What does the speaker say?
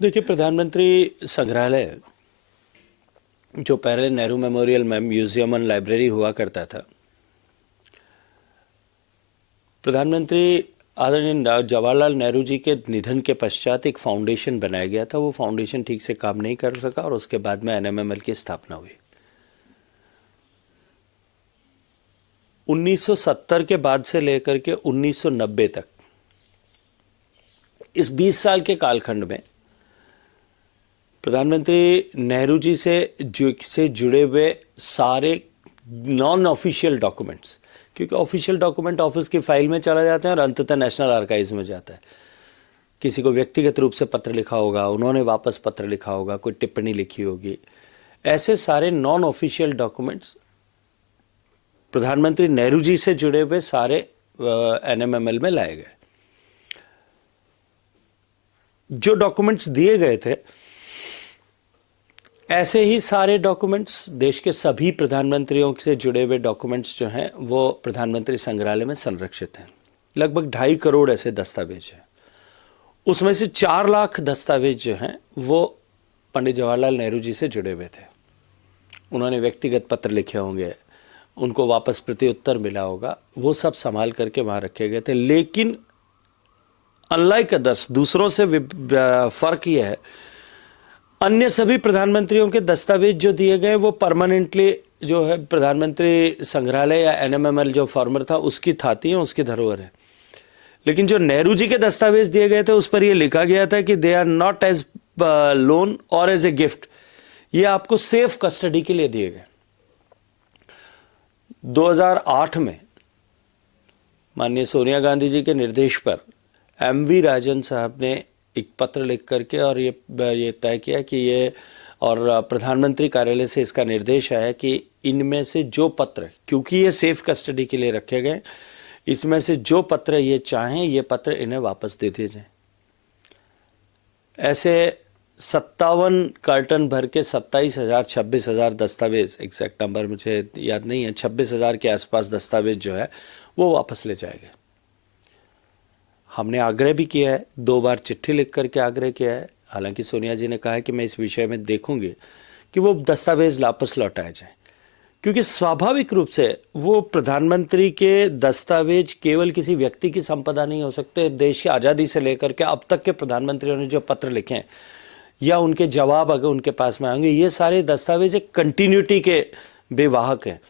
देखिए, प्रधानमंत्री संग्रहालय जो पहले Nehru memorial museum and library हुआ करता था, प्रधानमंत्री आदरणीय जवाहरलाल नेहरू जी के निधन के पश्चात एक फाउंडेशन बनाया गया था। वो फाउंडेशन ठीक से काम नहीं कर सका और उसके बाद में एनएमएमएल की स्थापना हुई। 1970 के बाद से लेकर के 1990 तक, इस 20 साल के कालखंड में प्रधानमंत्री नेहरू जी से जुड़े हुए सारे नॉन ऑफिशियल डॉक्यूमेंट्स, क्योंकि ऑफिशियल डॉक्यूमेंट ऑफिस की फाइल में चला जाता है और अंततः नेशनल आर्काइव्स में जाता है। किसी को व्यक्तिगत रूप से पत्र लिखा होगा, उन्होंने वापस पत्र लिखा होगा, कोई टिप्पणी लिखी होगी, ऐसे सारे नॉन ऑफिशियल डॉक्यूमेंट्स प्रधानमंत्री नेहरू जी से जुड़े हुए सारे एनएमएमएल में लाए गए। जो डॉक्यूमेंट्स दिए गए थे, ऐसे ही सारे डॉक्यूमेंट्स देश के सभी प्रधानमंत्रियों से जुड़े हुए डॉक्यूमेंट्स जो हैं वो प्रधानमंत्री संग्रहालय में संरक्षित हैं। लगभग 2.5 करोड़ ऐसे दस्तावेज हैं। उसमें से 4 लाख दस्तावेज जो हैं वो पंडित जवाहरलाल नेहरू जी से जुड़े हुए थे। उन्होंने व्यक्तिगत पत्र लिखे होंगे, उनको वापस प्रत्युत्तर मिला होगा, वो सब संभाल करके वहाँ रखे गए थे। लेकिन अनलाइक अदर्स, दूसरों से फर्क ये है, अन्य सभी प्रधानमंत्रियों के दस्तावेज जो दिए गए वो परमानेंटली जो है प्रधानमंत्री संग्रहालय या एनएमएमएल जो फॉर्मर था उसकी थाती है, उसकी धरोहर है। लेकिन जो नेहरू जी के दस्तावेज दिए गए थे उस पर यह लिखा गया था कि they are not as loan or as a gift, ये आपको सेफ कस्टडी के लिए दिए गए। 2008 में माननीय सोनिया गांधी जी के निर्देश पर एमवी राजन साहब ने एक पत्र लिख करके और ये तय किया कि ये, और प्रधानमंत्री कार्यालय से इसका निर्देश आया कि इनमें से जो पत्र, क्योंकि ये सेफ कस्टडी के लिए रखे गए, इसमें से जो पत्र ये चाहें ये पत्र इन्हें वापस दे दिए जाएं। ऐसे 57 कार्टन भर के 27,000-26,000 दस्तावेज, एग्जैक्ट नंबर मुझे याद नहीं है, 26,000 के आसपास दस्तावेज जो है वो वापस ले जाएंगे। हमने आग्रह भी किया है, 2 बार चिट्ठी लिख करके आग्रह किया है। हालांकि सोनिया जी ने कहा है कि मैं इस विषय में देखूंगी कि वो दस्तावेज वापस लौटाए जाएं, क्योंकि स्वाभाविक रूप से वो प्रधानमंत्री के दस्तावेज केवल किसी व्यक्ति की संपदा नहीं हो सकते। देश की आज़ादी से लेकर के अब तक के प्रधानमंत्रियों ने जो पत्र लिखे हैं या उनके जवाब अगर उनके पास में आएंगे, ये सारे दस्तावेज एक कंटिन्यूटी के बेवाहक हैं।